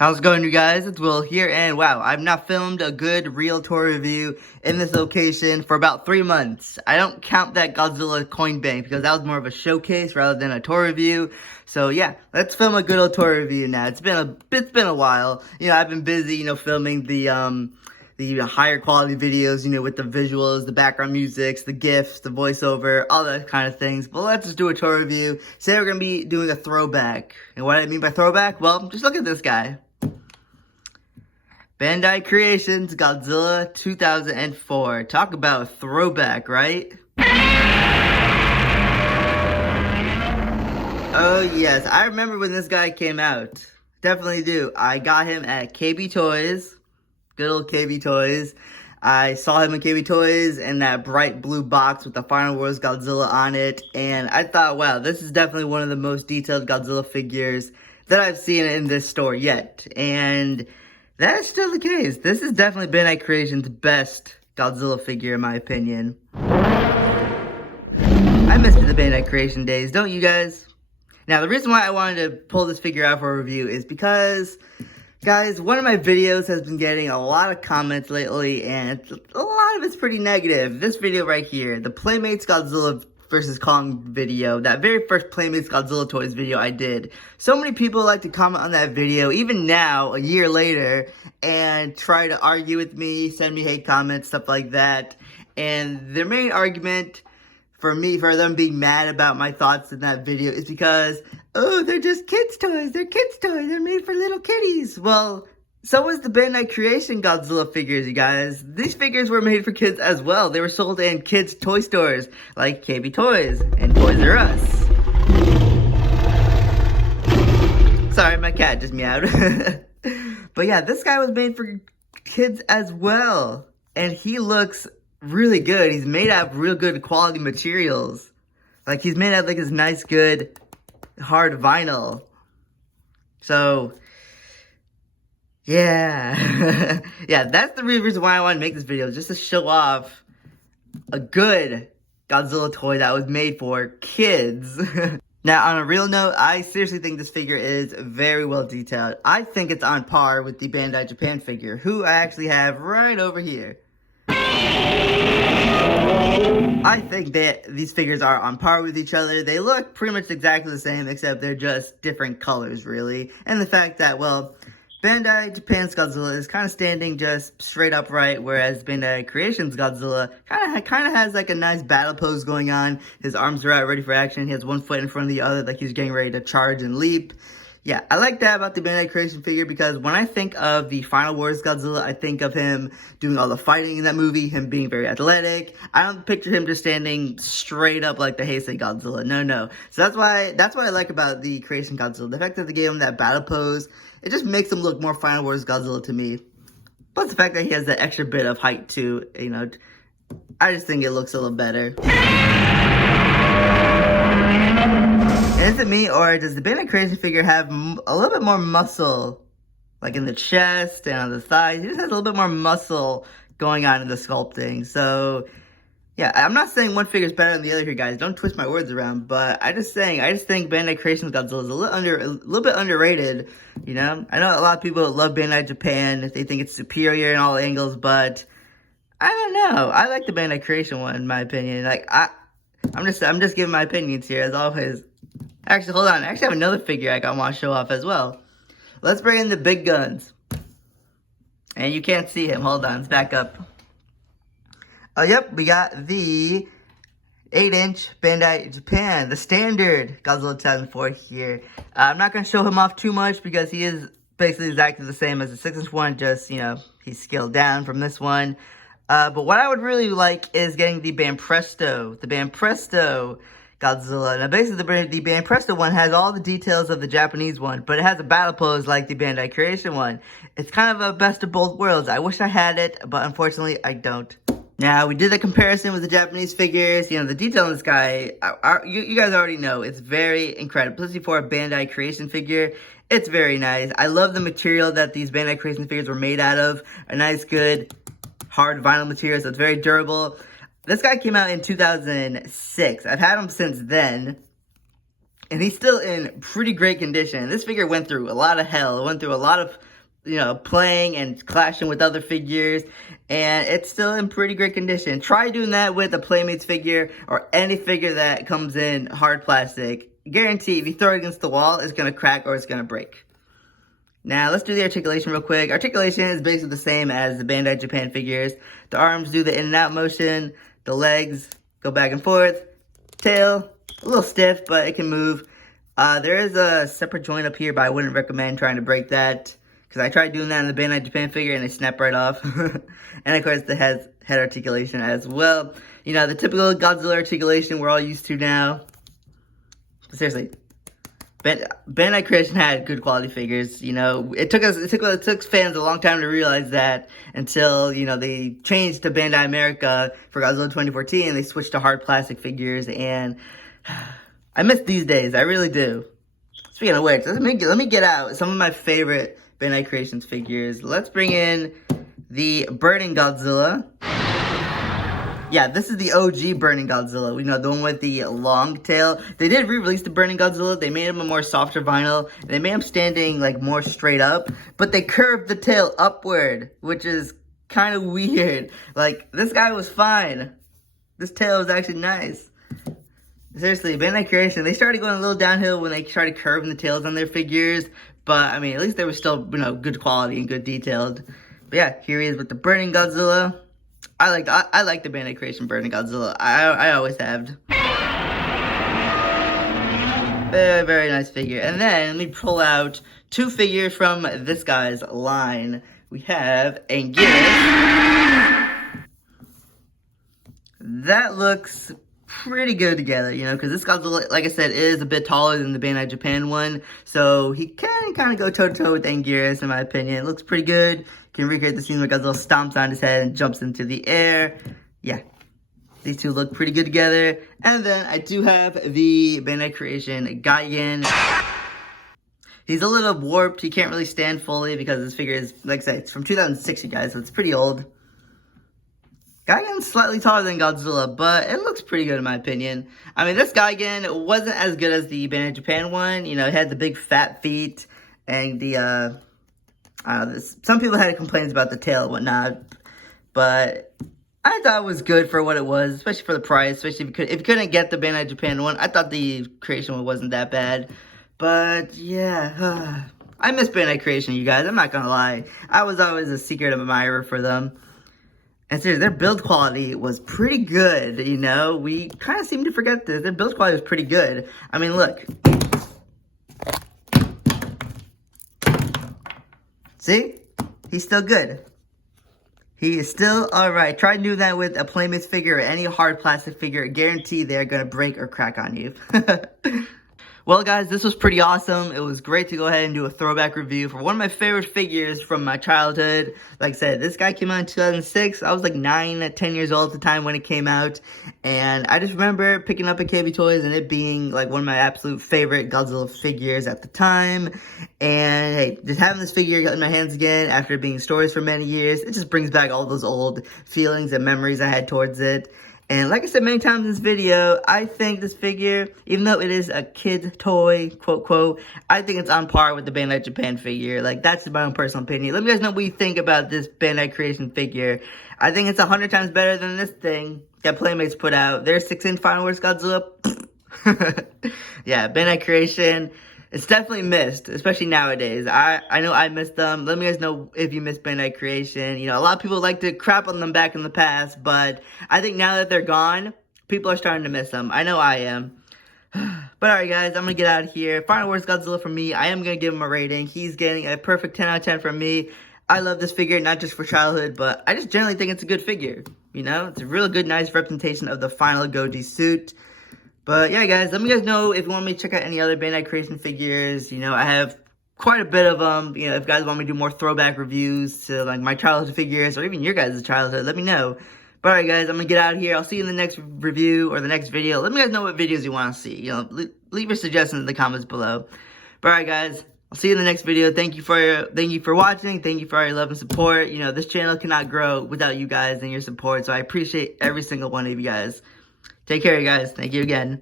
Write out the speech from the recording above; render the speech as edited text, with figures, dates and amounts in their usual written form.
How's it going, you guys? It's Will here, and wow, I've not filmed a good real toy review in this location for about 3 months. I don't count that Godzilla coin bank because that was more of a showcase rather than a toy review. So yeah, let's film a good old toy review now. It's been a while. You know, I've been busy, filming the higher quality videos, with the visuals, the background musics, the GIFs, the voiceover, all that kind of things. But let's just do a toy review. Today we're going to be doing a throwback. And what I mean by throwback? Well, just look at this guy. Bandai Creation's Godzilla 2004. Talk about a throwback, right? Oh yes, I remember when this guy came out. Definitely do. I got him at KB Toys. Good old KB Toys. I saw him in KB Toys in that bright blue box with the Final Wars Godzilla on it. And I thought, wow, this is definitely one of the most detailed Godzilla figures that I've seen in this store yet. And that is still the case. This has definitely Bandai Creation's best Godzilla figure, in my opinion. I miss the Bandai Creation days, don't you guys? Now, the reason why I wanted to pull this figure out for a review is because, guys, one of my videos has been getting a lot of comments lately, and a lot of it's pretty negative. This video right here, the Playmates Godzilla versus Kong video, that very first Playmates Godzilla Toys video I did. So many people like to comment on that video, even now, a year later, and try to argue with me, send me hate comments, stuff like that. And their main argument for them being mad about my thoughts in that video is because, oh, they're just kids' toys, they're made for little kiddies. Well, so was the Bandai Creation Godzilla figures, you guys. These figures were made for kids as well. They were sold in kids' toy stores like KB Toys and Toys R Us. Sorry, my cat just meowed. But yeah, this guy was made for kids as well. And he looks really good. He's made out of real good quality materials. Like, he's made out of like this nice, good, hard vinyl. So yeah, yeah, that's the real reason why I want to make this video, just to show off a good Godzilla toy that was made for kids. Now, on a real note, I seriously think this figure is very well detailed. I think it's on par with the Bandai Japan figure, who I actually have right over here. I think that these figures are on par with each other. They look pretty much exactly the same, except they're just different colors, really. And the fact that, well, Bandai Japan's Godzilla is kind of standing just straight upright, whereas Bandai Creation's Godzilla kind of has like a nice battle pose going on. His arms are out, ready for action. He has one foot in front of the other, like he's getting ready to charge and leap. Yeah, I like that about the Bandai Creation figure because when I think of the Final Wars Godzilla, I think of him doing all the fighting in that movie, him being very athletic. I don't picture him just standing straight up like the Heisei Godzilla. No. So that's what I like about the Creation Godzilla. The fact that they gave him that battle pose, it just makes him look more Final Wars Godzilla to me. Plus the fact that he has that extra bit of height too, I just think it looks a little better. Is it me, or does the Bandai Creation figure have a little bit more muscle, like in the chest and on the thighs? He just has a little bit more muscle going on in the sculpting. So, yeah, I'm not saying one figure is better than the other here, guys. Don't twist my words around. But I just think Bandai Creation's Godzilla is a little bit underrated. I know a lot of people love Bandai Japan. They think it's superior in all angles, but I don't know. I like the Bandai Creation one, in my opinion. Like I'm just giving my opinions here, as always. Actually, hold on. I actually have another figure I want to show off as well. Let's bring in the big guns. And you can't see him. Hold on. Let's back up. Oh, yep. We got the 8-inch Bandai Japan, the standard Godzilla 2004 here. I'm not going to show him off too much because he is basically exactly the same as the 6-inch one. Just, he's scaled down from this one. But what I would really like is getting the Banpresto. The Banpresto Godzilla. Now, basically, the Banpresto one has all the details of the Japanese one, but it has a battle pose like the Bandai Creation one. It's kind of a best of both worlds. I wish I had it, but unfortunately, I don't. Now, we did a comparison with the Japanese figures. The detail in this guy, you guys already know, it's very incredible. Especially for a Bandai Creation figure, it's very nice. I love the material that these Bandai Creation figures were made out of. A nice, good, hard vinyl material, so it's very durable. This guy came out in 2006. I've had him since then. And he's still in pretty great condition. This figure went through a lot of hell. It went through a lot of playing and clashing with other figures, and it's still in pretty great condition. Try doing that with a Playmates figure or any figure that comes in hard plastic. Guarantee if you throw it against the wall, it's gonna crack or it's gonna break. Now, let's do the articulation real quick. Articulation is basically the same as the Bandai Japan figures. The arms do the in and out motion, the legs go back and forth, tail, a little stiff, but it can move. There is a separate joint up here, but I wouldn't recommend trying to break that, because I tried doing that in the Bandai Japan figure and they snap right off. And of course, the head articulation as well. The typical Godzilla articulation we're all used to now. Seriously. Bandai Creation had good quality figures. It took fans a long time to realize that, until they changed to Bandai America for Godzilla 2014 and they switched to hard plastic figures, and I miss these days. I really do. Speaking of which, let me get out some of my favorite Bandai Creations figures. Let's bring in the Burning Godzilla. Yeah, this is the OG Burning Godzilla. The one with the long tail. They did re-release the Burning Godzilla. They made him a more softer vinyl. And they made him standing more straight up. But they curved the tail upward, which is kind of weird. This guy was fine. This tail was actually nice. Seriously, Bandai Creation, they started going a little downhill when they started curving the tails on their figures. But, at least they were still, good quality and good detailed. But yeah, here he is with the Burning Godzilla. I like the Bandai Creation Burning Godzilla. I always have. Very, very nice figure. And then, let me pull out two figures from this guy's line. We have Anguirus. That looks pretty good together, because this Godzilla, like I said, is a bit taller than the Bandai Japan one. So he can kind of go toe-to-toe with Anguirus, in my opinion. It looks pretty good. Can recreate the scene where Godzilla stomps on his head and jumps into the air. Yeah, these two look pretty good together. And then I do have the Bandai Creation Gigan. He's a little warped. He can't really stand fully because this figure is, like I said, it's from 2006, you guys, so it's pretty old. Gigan's slightly taller than Godzilla, but it looks pretty good in my opinion. This Gigan wasn't as good as the Bandai Japan one. It had the big fat feet and the, some people had complaints about the tail and whatnot, but I thought it was good for what it was, especially for the price, especially if you couldn't get the Bandai Japan one. I thought the Creation one wasn't that bad, but yeah, I miss Bandai Creation, you guys, I'm not gonna lie. I was always a secret admirer for them. And seriously, their build quality was pretty good, we kind of seem to forget this. Their build quality was pretty good. Look. See? He's still good. He is still alright. Try to do that with a Playmates figure or any hard plastic figure. Guarantee they're going to break or crack on you. Well, guys, this was pretty awesome. It was great to go ahead and do a throwback review for one of my favorite figures from my childhood. Like I said, this guy came out in 2006. I was 9, 10 years old at the time when it came out. And I just remember picking up at KB Toys and it being one of my absolute favorite Godzilla figures at the time. And hey, just having this figure in my hands again after being in stores for many years, it just brings back all those old feelings and memories I had towards it. And like I said many times in this video, I think this figure, even though it is a kid toy, quote, quote, I think it's on par with the Bandai Japan figure. That's my own personal opinion. Let me guys know what you think about this Bandai Creation figure. I think it's 100 times better than this thing that Playmates put out. Their 6-inch Final Wars Godzilla. Yeah, Bandai Creation. It's definitely missed, especially nowadays. I know I missed them. Let me guys know if you missed Bandai Creation. A lot of people like to crap on them back in the past, but I think now that they're gone, people are starting to miss them. I know I am. But alright guys, I'm going to get out of here. Final Wars Godzilla from me. I am going to give him a rating. He's getting a perfect 10 out of 10 from me. I love this figure, not just for childhood, but I just generally think it's a good figure. It's a really good, nice representation of the final Goji suit. But yeah, guys, let me guys know if you want me to check out any other Bandai Creation figures. I have quite a bit of them. If you guys want me to do more throwback reviews to my childhood figures or even your guys' childhood, let me know. But alright, guys, I'm gonna get out of here. I'll see you in the next review or the next video. Let me guys know what videos you want to see. Leave your suggestions in the comments below. But alright, guys, I'll see you in the next video. Thank you for watching. Thank you for all your love and support. This channel cannot grow without you guys and your support. So I appreciate every single one of you guys. Take care, you guys. Thank you again.